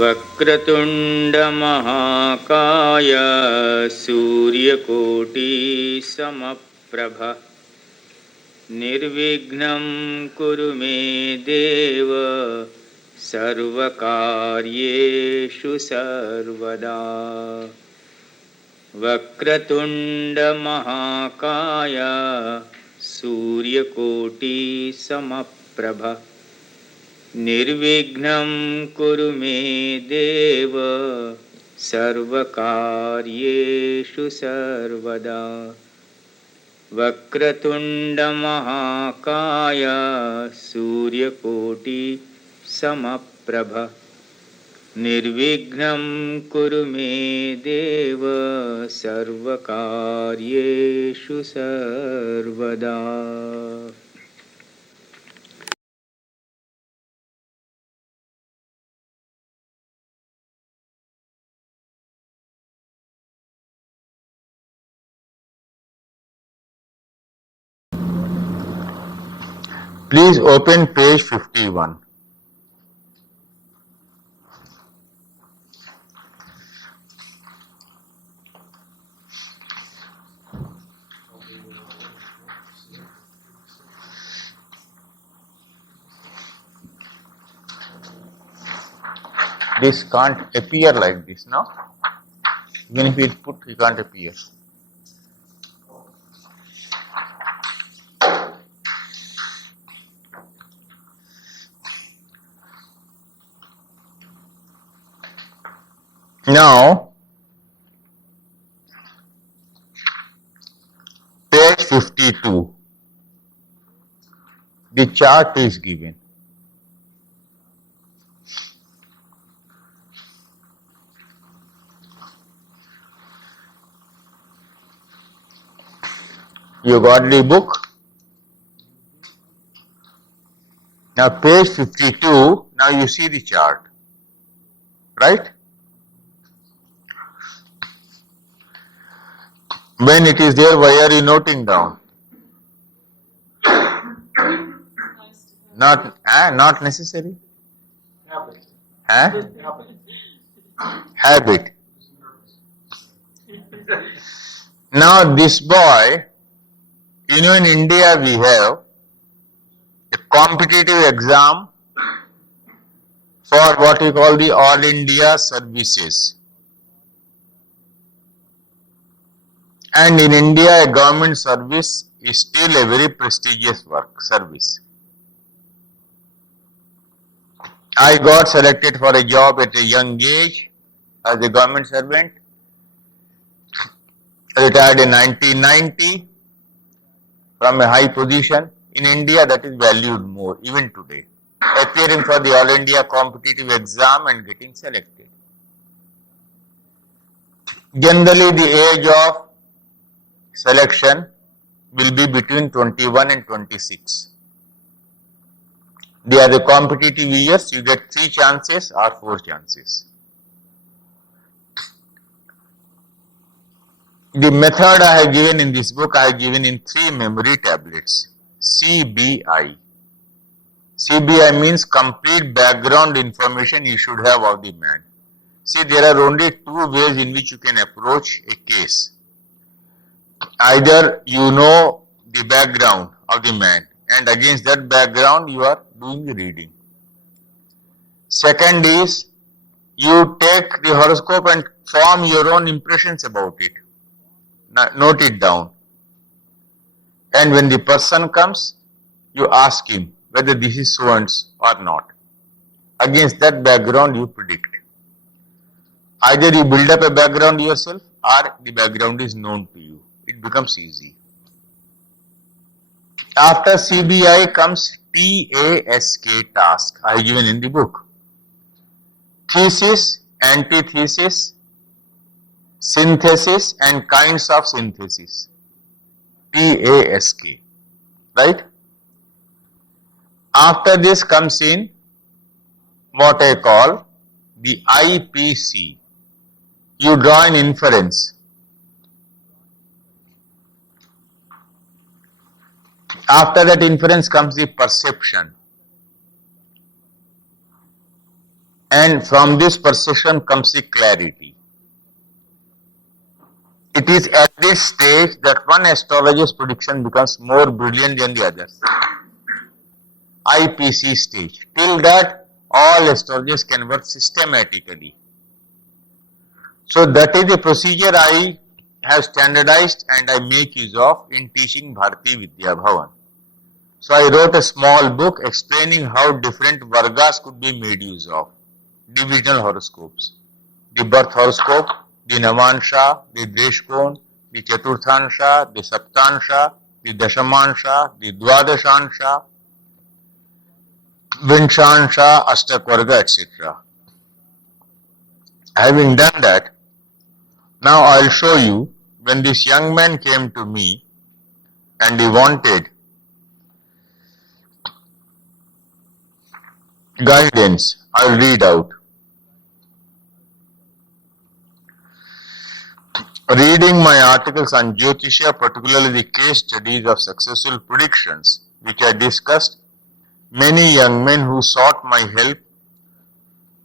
वक्रतुंड महाकाय सूर्यकोटि समप्रभ निर्विघ्नं कुरु मे देव सर्वकार्येषु सर्वदा। वक्रतुंड महाकाय सूर्यकोटि समप्रभ निर्विघ्नं कुरु मे देव सर्वकार्येषु सर्वदा। वक्रतुंड महाकाय सूर्यकोटि समप्रभ निर्विघ्नं कुरु मे देव सर्वकार्येषु सर्वदा। Please open page 51. This can't appear like this, no? Even if it's put, it can't appear. Now, page 52, the chart is given. You got the book? Now page 52, now you see the chart, right? When it is there, why are you noting down? Not necessary. Habit. Habit. Now this boy, in India we have a competitive exam for what we call the All India services. And in India, a government service is still a very prestigious service. I got selected for a job at a young age as a government servant. Retired in 1990 from a high position. In India, that is valued more, even today. Appearing for the All India competitive exam and getting selected. Generally, the age of selection will be between 21 and 26. They are the competitive years, you get 3 chances or 4 chances. The method I have given in this book, I have given in 3 memory tablets. CBI. CBI means complete background information you should have of the man. See, there are only 2 ways in which you can approach a case. Either you know the background of the man and against that background you are doing the reading. Second is you take the horoscope and form your own impressions about it. Now, note it down. And when the person comes, you ask him whether this is so and so or not. Against that background you predict. Either you build up a background yourself or the background is known to you. It becomes easy. After CBI comes TASK, task, I have given in the book. Thesis, antithesis, synthesis and kinds of synthesis. TASK, right? After this comes in what I call the IPC. You draw an inference. After that inference comes the perception. And from this perception comes the clarity. It is at this stage that one astrologer's prediction becomes more brilliant than the others. IPC stage. Till that, all astrologers can work systematically. So that is the procedure I have standardized and I make use of in teaching Bharati Vidya Bhavan. So I wrote a small book explaining how different Vargas could be made use of. Divisional horoscopes. The birth horoscope, the Navansha, the Deshkon, the Chaturthansha, the Saptansha, the Dashamansha, the Dwadashansha, Vinshansha, Ashtakvarga, etc. Having done that, now I'll show you when this young man came to me and he wanted guidance. I'll read out. Reading my articles on Jyotisha, particularly the case studies of successful predictions, which I discussed, many young men who sought my help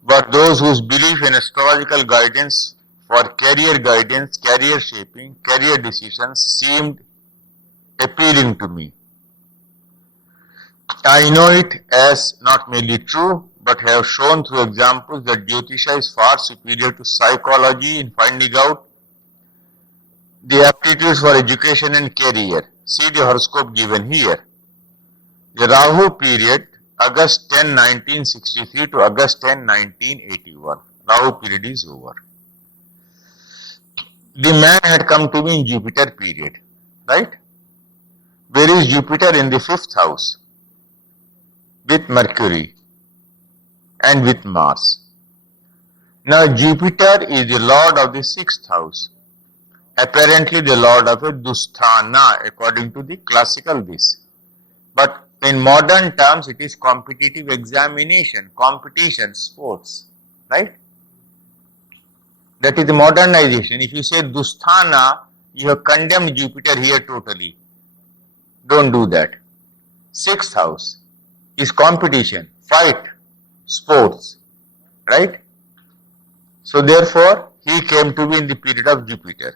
were those whose belief in astrological guidance for career guidance, career shaping, career decisions seemed appealing to me. I know it as not merely true, but have shown through examples that Jyotisha is far superior to psychology in finding out the aptitudes for education and career. See the horoscope given here. The Rahu period, August 10, 1963 to August 10, 1981. Rahu period is over. The man had come to me in Jupiter period, right? Where is Jupiter? In the 5th house with Mercury and with Mars. Now Jupiter is the lord of the 6th house. Apparently the lord of a Dusthana according to the classical this. But in modern terms it is competitive examination, competition, sports, right? That is the modernization. If you say Dusthana, you have condemned Jupiter here totally. Don't do that. 6th house is competition, fight, sports, right? So therefore, he came to be in the period of Jupiter.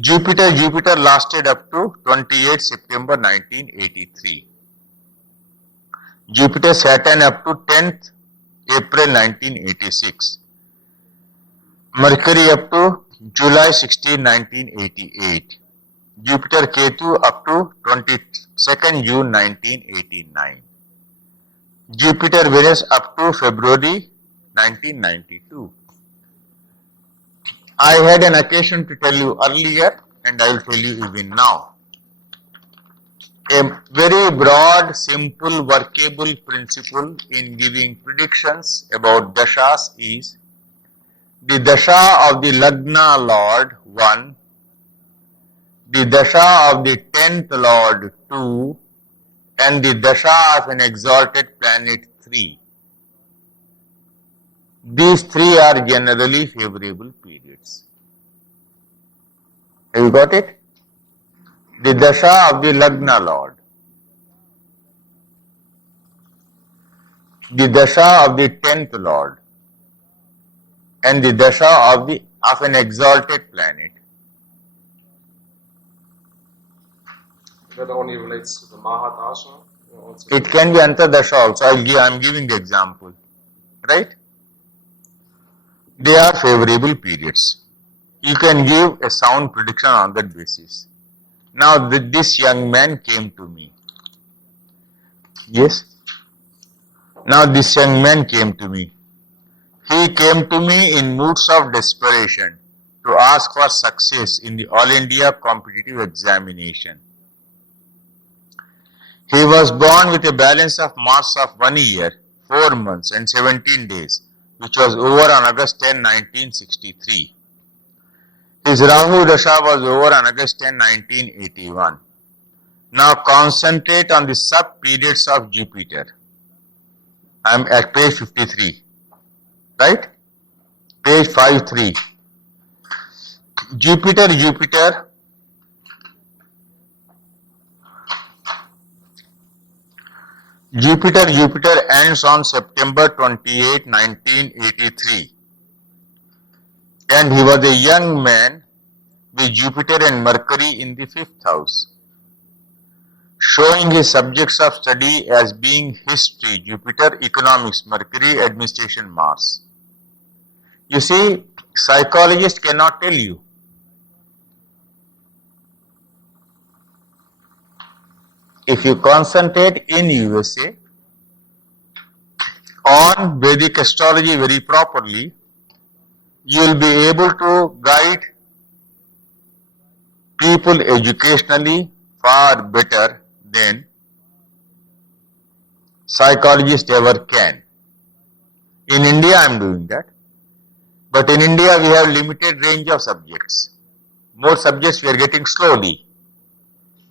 Jupiter lasted up to 28 September 1983. Jupiter Saturn up to 10th April 1986. Mercury up to July 16, 1988. Jupiter Ketu up to 22nd June 1989. Jupiter Venus up to February 1992. I had an occasion to tell you earlier and I will tell you even now. A very broad, simple, workable principle in giving predictions about dashas is the dasha of the Lagna Lord 1, the dasha of the 10th Lord 2, and the dasha of an exalted planet 3. These three are generally favorable periods. Have you got it? The dasha of the Lagna Lord, the dasha of the 10th Lord, and the dasha of an exalted planet. That only relates to the Mahadasha? It can be Antardasha also. I am giving the example. Right? They are favorable periods. You can give a sound prediction on that basis. Now this young man came to me. Yes? Now this young man came to me. He came to me in moods of desperation to ask for success in the All India competitive examination. He was born with a balance of Mars of 1 year, 4 months and 17 days, which was over on August 10, 1963. His Rahu Dasha was over on August 10, 1981. Now concentrate on the sub-periods of Jupiter. I am at page 53. Right? Page 53. Jupiter. Jupiter ends on September 28, 1983, and he was a young man with Jupiter and Mercury in the 5th house, showing his subjects of study as being history, Jupiter, economics, Mercury, administration, Mars. You see, psychologists cannot tell you. If you concentrate in USA on Vedic astrology very properly, you will be able to guide people educationally far better than psychologists ever can. In India, I am doing that. But in India, we have limited range of subjects. More subjects we are getting slowly.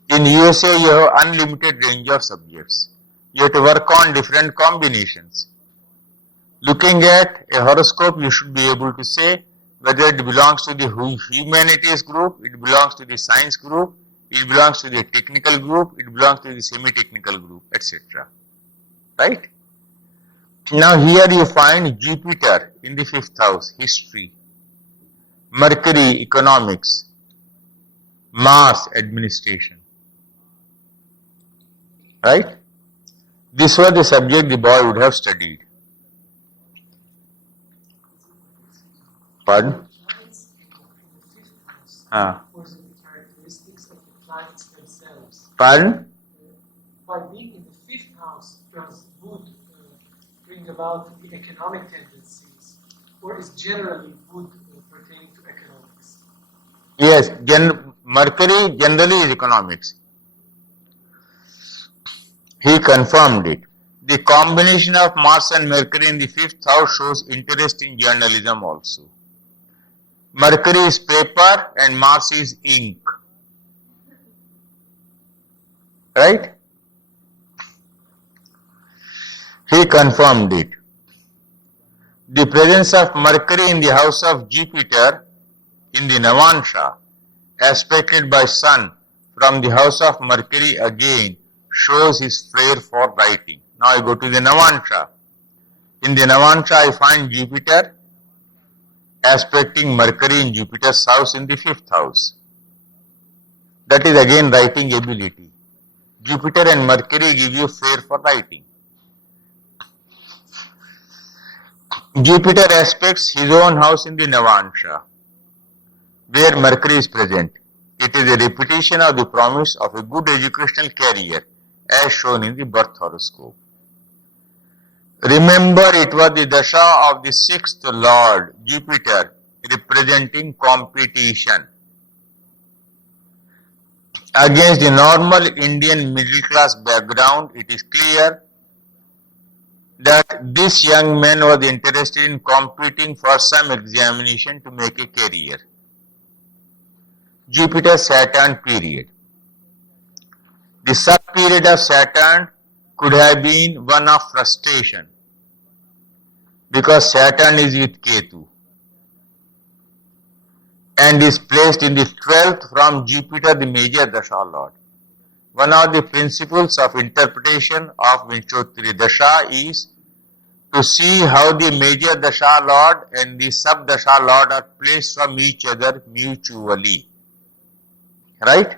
In USA, you have unlimited range of subjects. You have to work on different combinations. Looking at a horoscope, you should be able to say whether it belongs to the humanities group, it belongs to the science group, it belongs to the technical group, it belongs to the semi-technical group, etc. Right? Now here you find Jupiter in the 5th house, history, Mercury, economics, Mars, administration. Right? This was the subject the boy would have studied. Pardon? Was the characteristics of the planets themselves. Pardon? By being in the 5th house, does wood bring about the economic tendencies, or is generally wood pertaining to economics? Yes, Mercury generally is economics. He confirmed it. The combination of Mars and Mercury in the 5th house shows interest in journalism also. Mercury is paper and Mars is ink. Right? He confirmed it. The presence of Mercury in the house of Jupiter in the Navansha, aspected by Sun from the house of Mercury again, shows his flair for writing. Now I go to the Navansha. In the Navansha I find Jupiter aspecting Mercury in Jupiter's house in the 5th house. That is again writing ability. Jupiter and Mercury give you flair for writing. Jupiter aspects his own house in the Navansha, where Mercury is present. It is a repetition of the promise of a good educational career as shown in the birth horoscope. Remember, it was the dasha of the 6th Lord, Jupiter, representing competition. Against the normal Indian middle class background, it is clear that this young man was interested in competing for some examination to make a career. Jupiter-Saturn period. The sub-period of Saturn could have been one of frustration, because Saturn is with Ketu and is placed in the 12th from Jupiter, the major dasha lord. One of the principles of interpretation of Vinchotri dasha is to see how the major dasha lord and the sub dasha lord are placed from each other mutually. Right?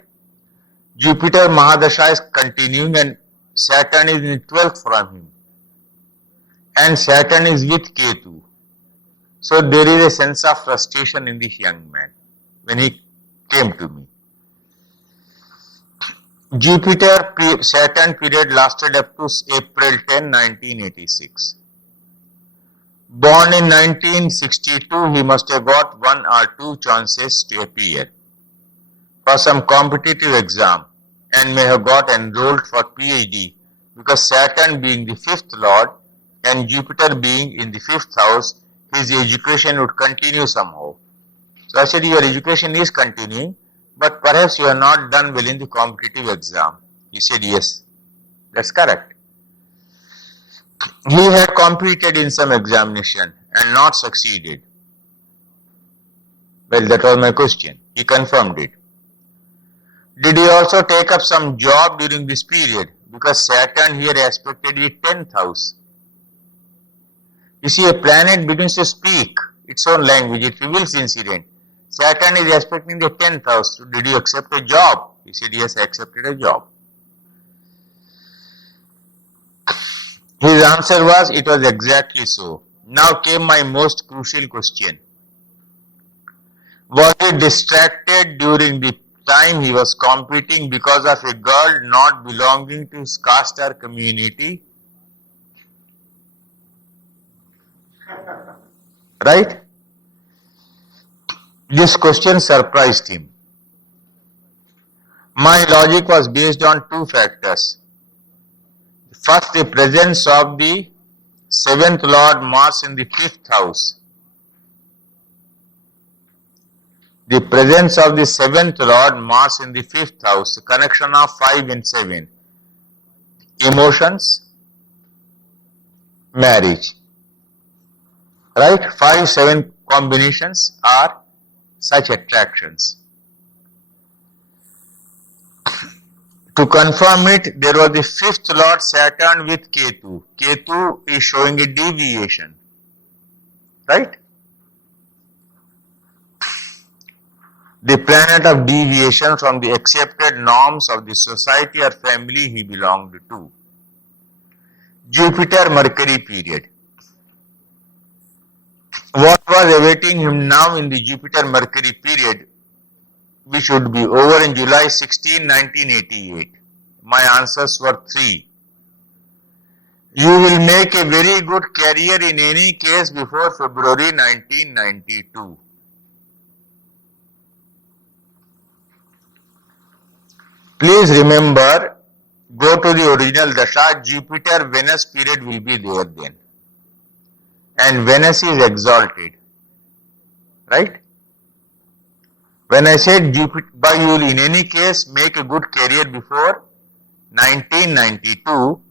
Jupiter Mahadasha is continuing and Saturn is in the 12th from him. And Saturn is with Ketu. So there is a sense of frustration in this young man when he came to me. Jupiter-Saturn period lasted up to April 10, 1986. Born in 1962, he must have got one or two chances to appear for some competitive exam and may have got enrolled for PhD, because Saturn being the 5th lord and Jupiter being in the 5th house, his education would continue somehow. So I said, your education is continuing, but perhaps you have not done well in the competitive exam. He said, yes, that's correct. He had competed in some examination and not succeeded. Well, that was my question. He confirmed it. Did he also take up some job during this period because Saturn here aspected the 10th house. You see, a planet begins to speak its own language, it reveals incident. Saturn is aspecting the 10th house. So did you accept a job? He said, yes, I accepted a job. His answer was, it was exactly so. Now came my most crucial question. Was he distracted during the time he was competing because of a girl not belonging to his caste or community? Right? This question surprised him. My logic was based on two factors. First, the presence of the 7th Lord Mars in the 5th house. The presence of the 7th Lord Mars in the 5th house, the connection of 5 and 7. Emotions, marriage. Right? 5-7 combinations are such attractions. To confirm it, there was the 5th Lord Saturn with Ketu. Ketu is showing a deviation. Right? The planet of deviation from the accepted norms of the society or family he belonged to. Jupiter-Mercury period. What was awaiting him now in the Jupiter-Mercury period, which would be over in July 16, 1988? My answers were 3. You will make a very good career in any case before February 1992. Please remember, go to the original Dasha, Jupiter-Venus period will be there then. And Venus is exalted. Right? When I said Jupiter, but you will in any case make a good career before 1992,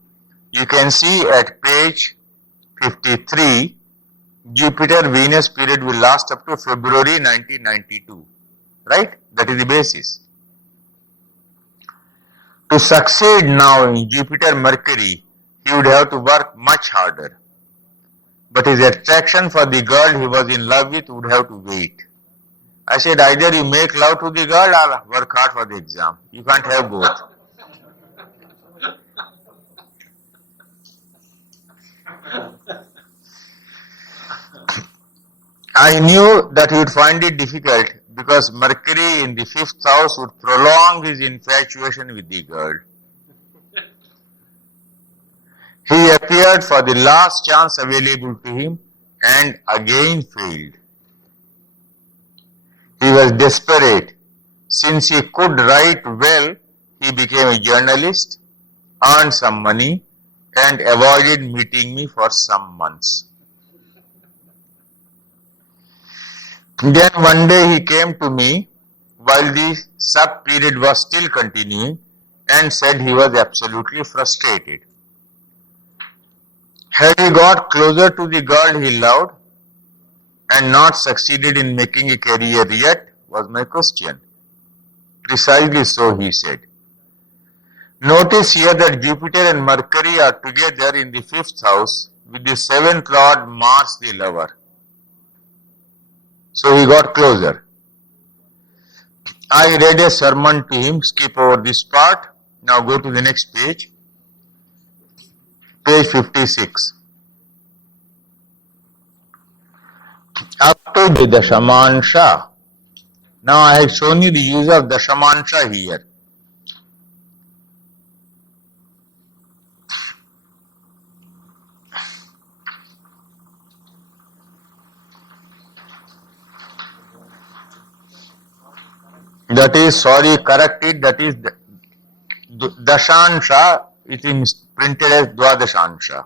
you can see at page 53, Jupiter-Venus period will last up to February 1992. Right? That is the basis. To succeed now in Jupiter-Mercury, he would have to work much harder. But his attraction for the girl he was in love with would have to wait. I said, either you make love to the girl or work hard for the exam. You can't have both. I knew that he would find it difficult because Mercury in the 5th house would prolong his infatuation with the girl. He appeared for the last chance available to him and again failed. He was desperate. Since he could write well, he became a journalist, earned some money, and avoided meeting me for some months. Then one day he came to me while the sub-period was still continuing and said he was absolutely frustrated. Had he got closer to the girl he loved and not succeeded in making a career yet, was my question. Precisely so, he said. Notice here that Jupiter and Mercury are together in the 5th house with the 7th Lord Mars the lover. So he got closer. I read a sermon to him, skip over this part. Now go to the next page. Page 56. Up to the Dashamansha. Now I have shown you the use of Dashamansha here. That is, sorry, correct it, that is Dashansha, it is printed as Dwadashansha,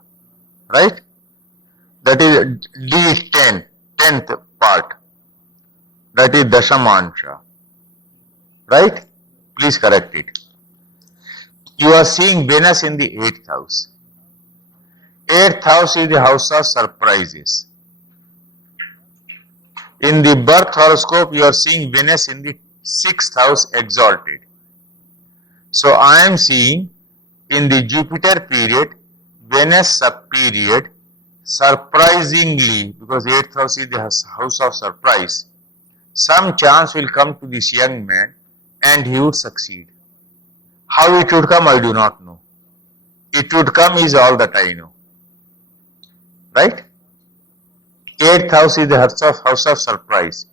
right? That is D10, 10th part, that is Dashamansha, right? Please correct it. You are seeing Venus in the 8th house. 8th house is the house of surprises. In the birth horoscope, you are seeing Venus in the 6th house exalted. So I am seeing in the Jupiter period, Venus sub-period, surprisingly, because 8th house is the house of surprise, some chance will come to this young man and he would succeed. How it would come, I do not know. It would come is all that I know. Right? 8th house is the house of surprise.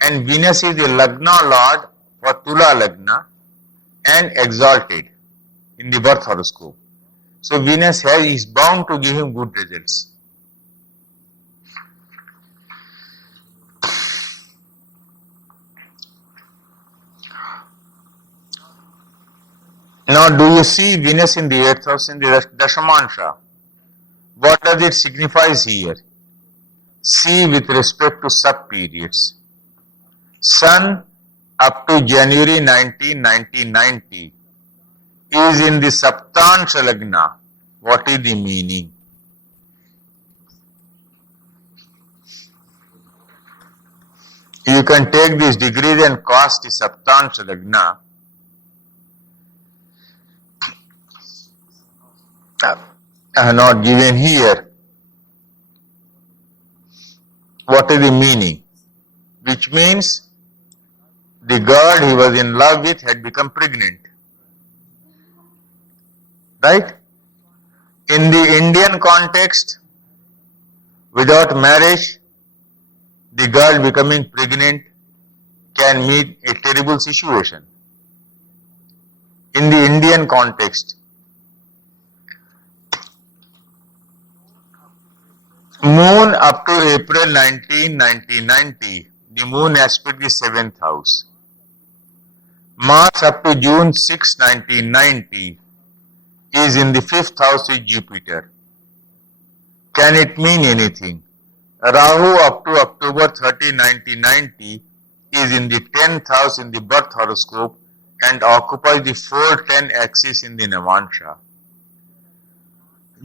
And Venus is the Lagna Lord for Tula Lagna and exalted in the birth horoscope. So Venus is bound to give him good results. Now, do you see Venus in the 8th house in the Dashamansha? What does it signify here? See with respect to sub-periods. Sun up to January 19, 1990 is in the Saptansha Lagna. What is the meaning? You can take these degrees and cast the Saptansha Lagna. Not given here. What is the meaning? Which means the girl he was in love with had become pregnant. Right? In the Indian context, without marriage, the girl becoming pregnant can mean a terrible situation. In the Indian context, Moon up to April 19, 1990, the Moon aspect is 7th house. Mars up to June 6, 1990 is in the 5th house with Jupiter. Can it mean anything? Rahu up to October 30, 1990 is in the 10th house in the birth horoscope and occupies the 4-10 axis in the Navansha.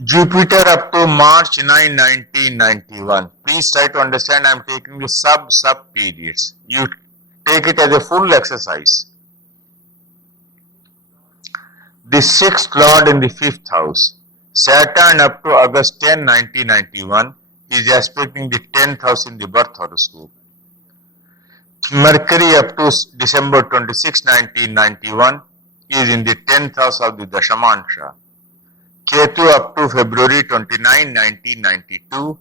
Jupiter up to March 9, 1991. Please try to understand, I am taking the sub periods. You take it as a full exercise. The 6th Lord in the 5th house, Saturn up to August 10, 1991 is aspecting the 10th house in the birth horoscope. Mercury up to December 26, 1991 is in the 10th house of the Dashamansha. Ketu up to February 29, 1992,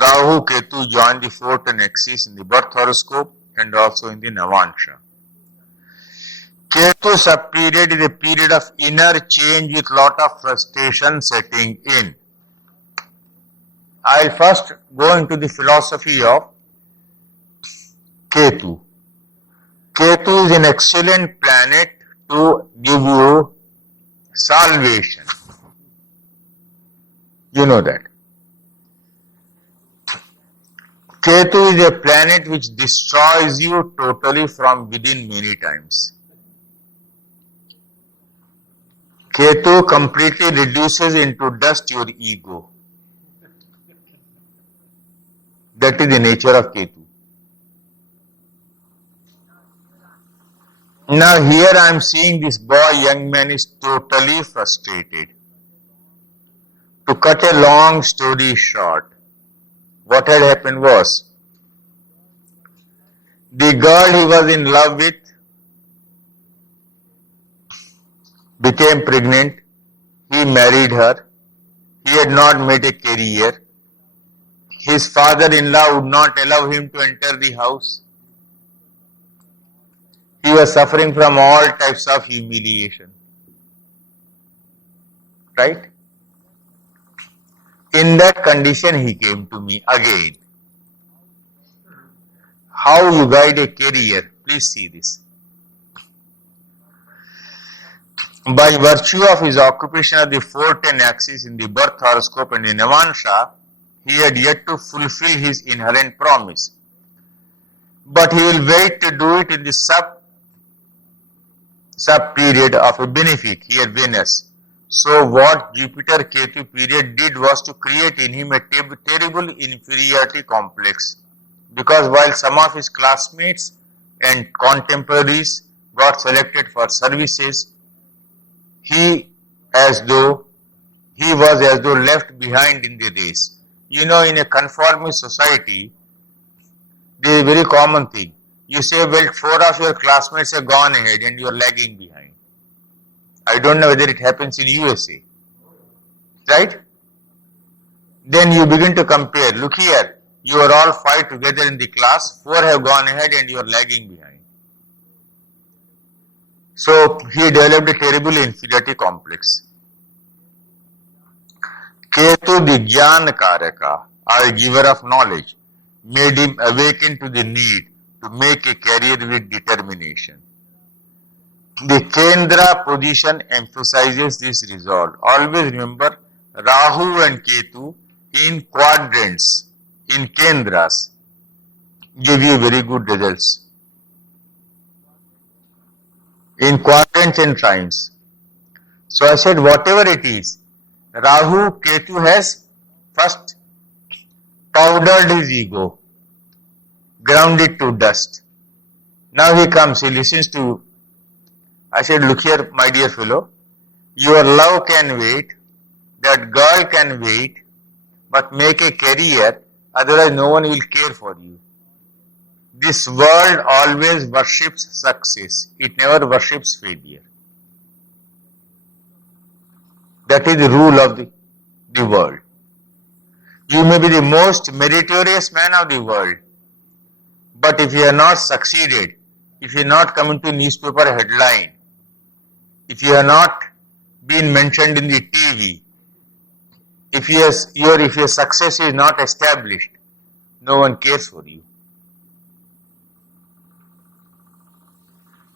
Rahu Ketu join the 4th axis in the birth horoscope and also in the Navansha. Ketu sub-period is a period of inner change with lot of frustration setting in. I will first go into the philosophy of Ketu. Ketu is an excellent planet to give you salvation. You know that. Ketu is a planet which destroys you totally from within many times. Ketu completely reduces into dust your ego. That is the nature of Ketu. Now here I am seeing this boy, young man is totally frustrated. To cut a long story short, what had happened was, the girl he was in love with became pregnant, he married her, he had not made a career, his father-in-law would not allow him to enter the house, he was suffering from all types of humiliation. Right? In that condition he came to me again. How you guide a career? Please see this. By virtue of his occupation of the 4-10 axis in the birth horoscope and in Navansha, he had yet to fulfill his inherent promise. But he will wait to do it in the sub period of a benefic, here Venus. So what Jupiter Ketu period did was to create in him a terrible inferiority complex. Because while some of his classmates and contemporaries got selected for services, he as though he was as though left behind in the race. You know, in a conformist society, there is a very common thing. You say, well, 4 of your classmates have gone ahead and you are lagging behind. I don't know whether it happens in USA. Right? Then you begin to compare. Look here, you are all 5 together in the class, 4 have gone ahead and you are lagging behind. So he developed a terrible inferiority complex. Ketu, the Jnana Karaka, or giver of knowledge, made him awaken to the need to make a career with determination. The Kendra position emphasizes this resolve. Always remember, Rahu and Ketu in quadrants, in Kendras, give you very good results. In quadrants and trines. So I said, whatever it is, Rahu, Ketu has first powdered his ego, ground it to dust. Now he comes, he listens to. I said, look here, my dear fellow, your love can wait, that girl can wait, but make a career, otherwise no one will care for you. This world always worships success, it never worships failure. That is the rule of the world. You may be the most meritorious man of the world, but if you have not succeeded, if you have not come into newspaper headline, if you have not been mentioned in the TV, if your success is not established, no one cares for you.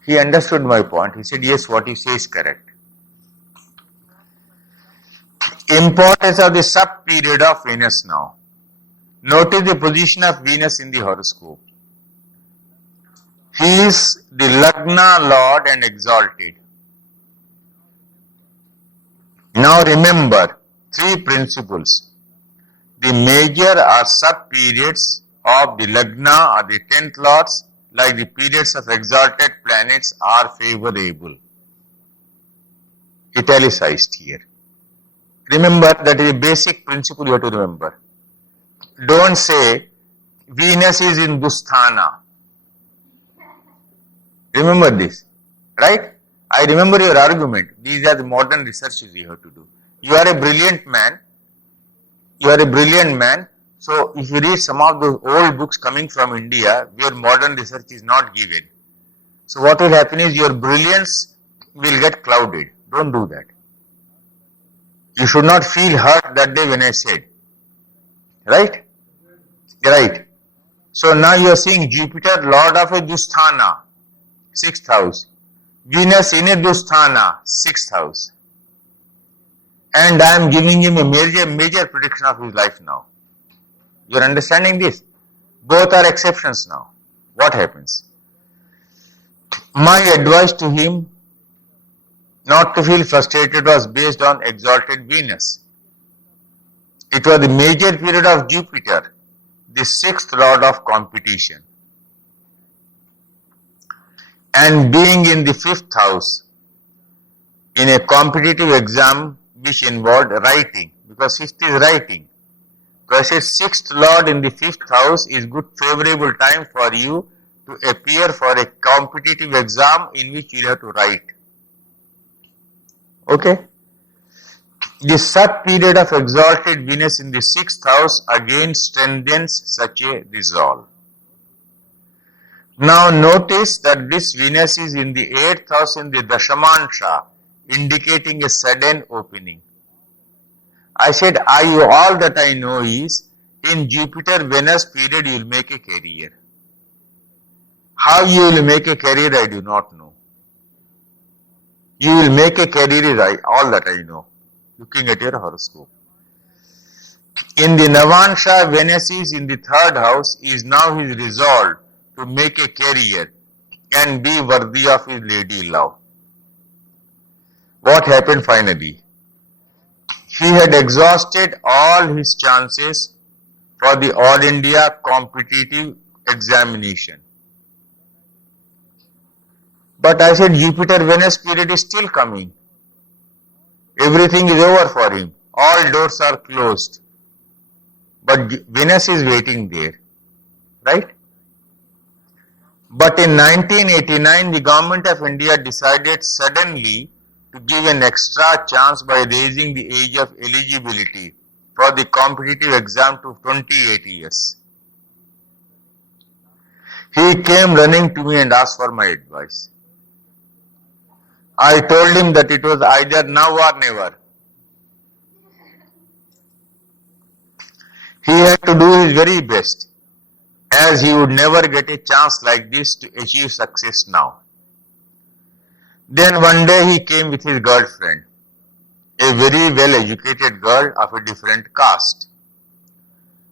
He understood my point. He said, yes, what you say is correct. Importance of the sub-period of Venus now. Notice the position of Venus in the horoscope. He is the Lagna Lord and exalted. Now remember, 3 principles. The major or sub-periods of the Lagna or the 10th lords, like the periods of exalted planets, are favorable. Italicized here. Remember, that is a basic principle you have to remember. Don't say Venus is in Dusthana. Remember this, right? I remember your argument. These are the modern researches you have to do. You are a brilliant man. So if you read some of those old books coming from India, where modern research is not given, so what will happen is your brilliance will get clouded. Don't do that. You should not feel hurt that day when I said. Right? Right. So now you are seeing Jupiter, Lord of a Dusthana, 6th house. Venus in a Dusthana, 6th house. And I am giving him a major prediction of his life now. You are understanding this? Both are exceptions now. What happens? My advice to him not to feel frustrated was based on exalted Venus. It was the major period of Jupiter, the 6th lord of competition. And being in the 5th house, in a competitive exam which involved writing, because 5th is writing. Because 6th lord in the 5th house is good favorable time for you to appear for a competitive exam in which you have to write. Okay? The sub-period of exalted Venus in the 6th house again strengthens such a resolve. Now notice that this Venus is in the 8th house in the Dashamansha, indicating a sudden opening. I said, all that I know is, in Jupiter-Venus period you will make a career. How you will make a career, I do not know. You will make a career, all that I know, looking at your horoscope. In the Navansha, Venus is in the 3rd house, is now his resolve to make a career and be worthy of his lady love. What happened finally? He had exhausted all his chances for the All India competitive examination. But I said Jupiter-Venus period is still coming. Everything is over for him. All doors are closed. But Venus is waiting there, right? But in 1989, the government of India decided suddenly to give an extra chance by raising the age of eligibility for the competitive exam to 28 years. He came running to me and asked for my advice. I told him that it was either now or never. He had to do his very best, as he would never get a chance like this to achieve success now. Then one day he came with his girlfriend, a very well educated girl of a different caste.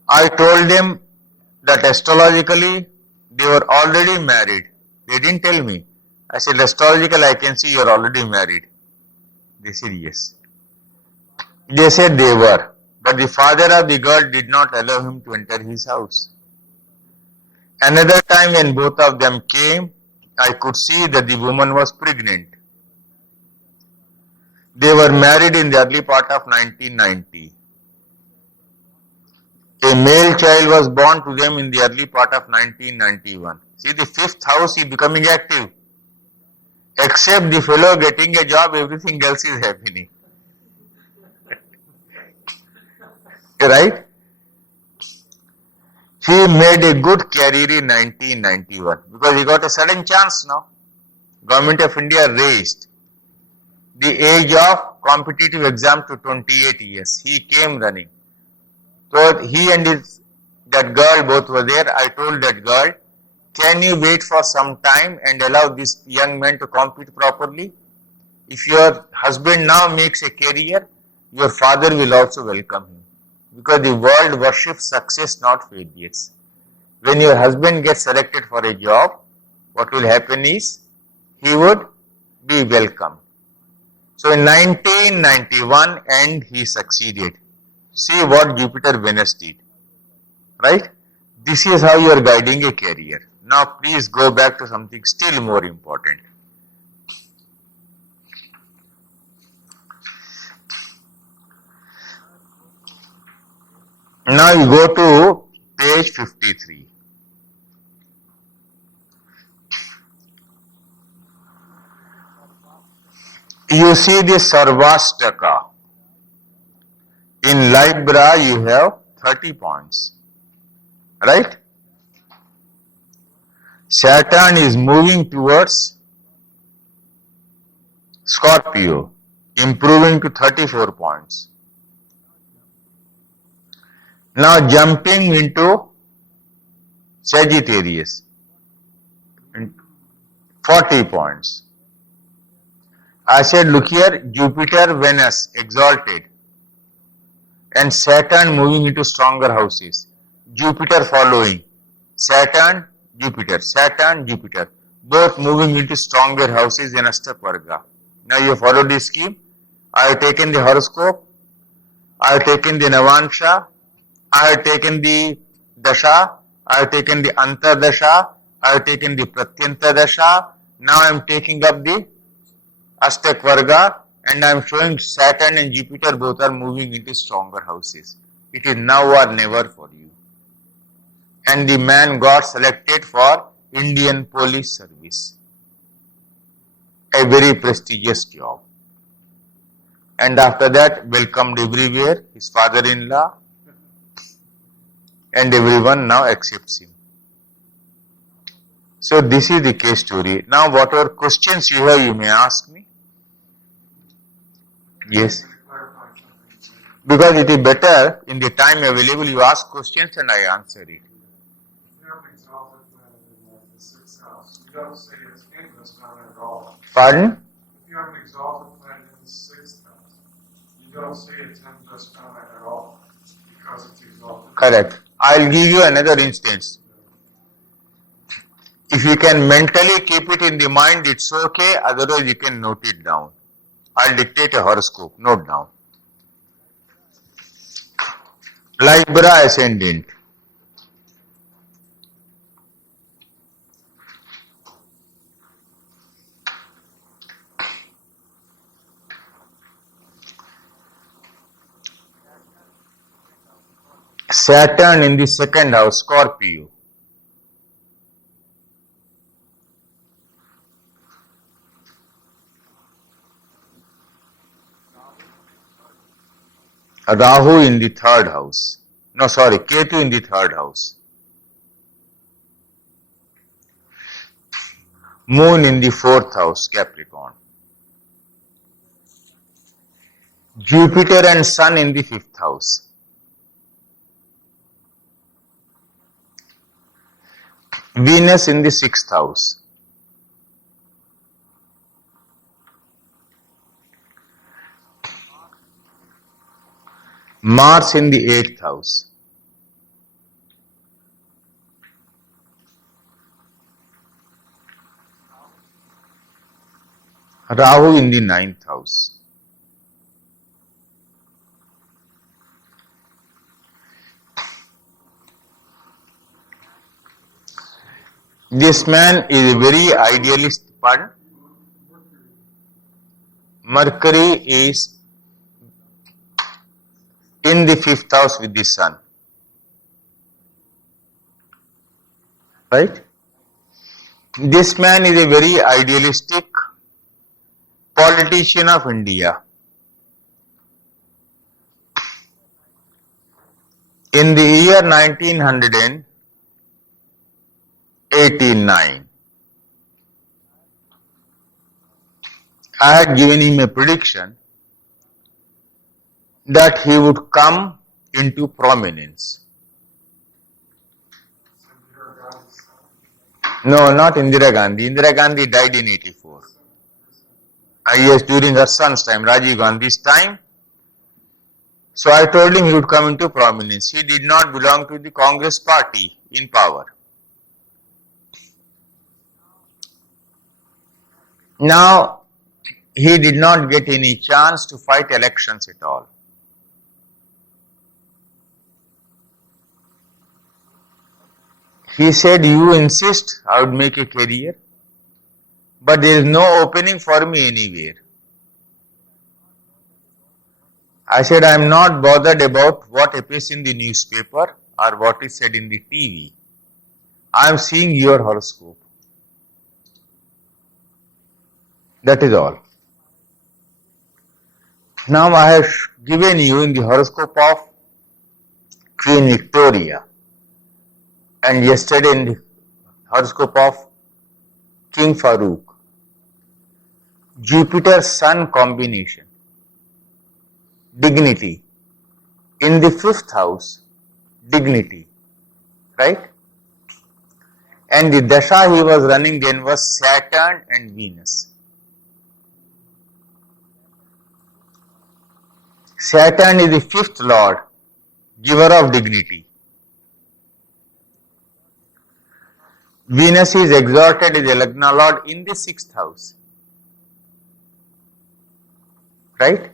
I told them that astrologically they were already married. They didn't tell me. I said, astrologically I can see you are already married. They said yes. They said they were, but the father of the girl did not allow him to enter his house. Another time when both of them came, I could see that the woman was pregnant. They were married in the early part of 1990. A male child was born to them in the early part of 1991. See, the fifth house is becoming active. Except the fellow getting a job, everything else is happening. Right? He made a good career in 1991 because he got a sudden chance now. Government of India raised the age of competitive exam to 28 years. He came running. So he and that girl both were there. I told that girl, can you wait for some time and allow this young man to compete properly? If your husband now makes a career, your father will also welcome him. Because the world worships success, not failures. When your husband gets selected for a job, what will happen is, he would be welcomed. So in 1991, and he succeeded. See what Jupiter Venus did, right? This is how you are guiding a career. Now please go back to something still more important. Now you go to page 53. You see the Sarvastaka. In Libra you have 30 points, right? Saturn is moving towards Scorpio, improving to 34 points. Now jumping into Sagittarius, 40 points. I said, look here, Jupiter, Venus, exalted, and Saturn moving into stronger houses. Jupiter following, Saturn, Jupiter, both moving into stronger houses in Ashtakvarga. Now you follow this scheme. I have taken the horoscope, I have taken the Navansha, I have taken the Dasha, I have taken the Antardasha, I have taken the Pratyanta Dasha. Now I am taking up the Ashtakvarga and I am showing Saturn and Jupiter both are moving into stronger houses. It is now or never for you. And the man got selected for Indian Police Service, a very prestigious job. And after that, welcomed everywhere, his father-in-law, and everyone now accepts him. So this is the case story. Now whatever questions you have, you may ask me. Yes. Because it is better in the time available you ask questions and I answer it. If you have an exalted planet in the sixth house, you don't say it's in this planet at all. Pardon? If you have an exalted planet in the sixth house, you don't say it's in this planet at all because it's exalted. Correct. I'll give you another instance. If you can mentally keep it in the mind, it's okay. Otherwise, you can note it down. I'll dictate a horoscope. Note down. Libra ascendant. Saturn in the second house, Scorpio. Rahu in the third house. No, sorry, Ketu in the third house. Moon in the fourth house, Capricorn. Jupiter and Sun in the fifth house. Venus in the sixth house. Mars in the eighth house. Rahu in the ninth house. This man is a very idealist. Pardon? Mercury is in the fifth house with the Sun. Right? This man is a very idealistic politician of India. In the year 1989, I had given him a prediction that he would come into prominence. No, not Indira Gandhi. Indira Gandhi died in 84. Yes, during her son's time, Rajiv Gandhi's time. So I told him he would come into prominence. He did not belong to the Congress party in power. Now, he did not get any chance to fight elections at all. He said, you insist I would make a career, but there is no opening for me anywhere. I said, I am not bothered about what appears in the newspaper or what is said in the TV. I am seeing your horoscope. That is all. Now I have given you in the horoscope of Queen Victoria and yesterday in the horoscope of King Farouk. Jupiter-Sun combination. Dignity. In the fifth house, dignity. Right? And the dasha he was running then was Saturn and Venus. Saturn is the fifth lord, giver of dignity. Venus is exalted as a Lagna lord in the sixth house. Right?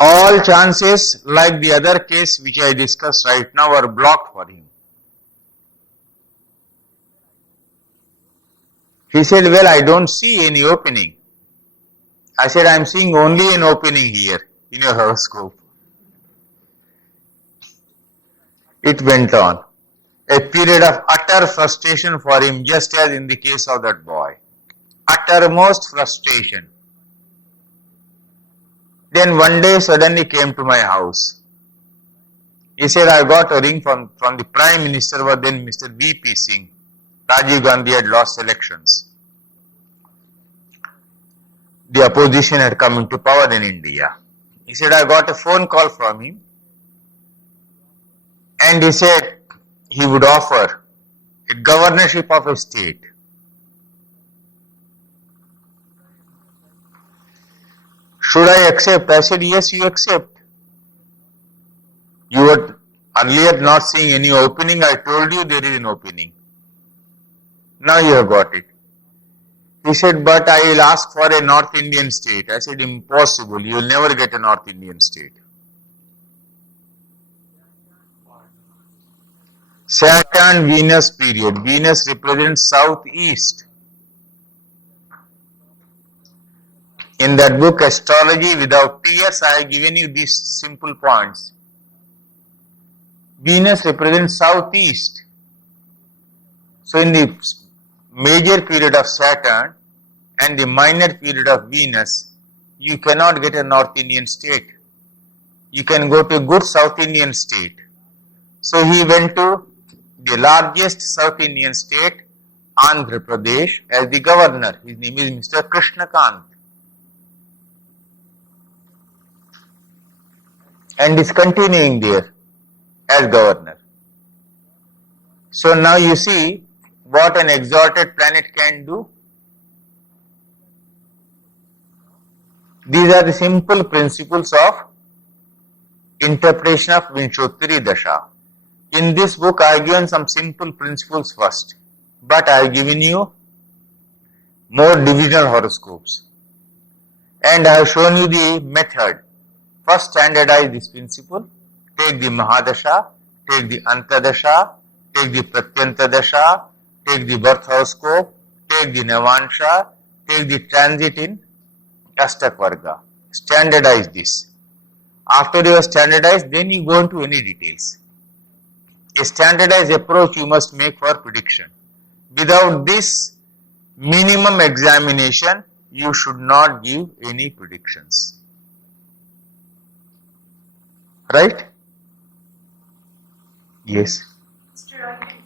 All chances, like the other case which I discussed right now, are blocked for him. He said, well, I don't see any opening. I said, I am seeing only an opening here in your horoscope. It went on. A period of utter frustration for him, just as in the case of that boy. Uttermost frustration. Then one day suddenly came to my house. He said, I got a ring from the Prime Minister, was then Mr. V.P. Singh. Rajiv Gandhi had lost elections. The opposition had come into power in India. He said, I got a phone call from him. And he said he would offer a governorship of a state. Should I accept? I said, yes, you accept. You were earlier not seeing any opening. I told you there is an opening. Now you have got it. He said, but I will ask for a North Indian state. I said, impossible. You will never get a North Indian state. Saturn-Venus period. Venus represents southeast. In that book, Astrology Without Tears, I have given you these simple points. Venus represents southeast. So in the major period of Saturn and the minor period of Venus, you cannot get a North Indian state. You can go to a good South Indian state. So he went to the largest South Indian state, Andhra Pradesh, as the governor. His name is Mr. Krishnakant. And is continuing there as governor. So now you see what an exalted planet can do. These are the simple principles of interpretation of Vinshottari Dasha. In this book, I have given some simple principles first, but I have given you more divisional horoscopes. And I have shown you the method. First, standardize this principle. Take the Mahadasha, take the Antadasha, take the Pratyanta Dasha, take the birth horoscope, take the Navansha, take the transit in Ashtakvarga. Standardize this. After you have standardized, then you go into any details. A standardized approach you must make for prediction. Without this minimum examination, you should not give any predictions. Right? Yes. Mr. I think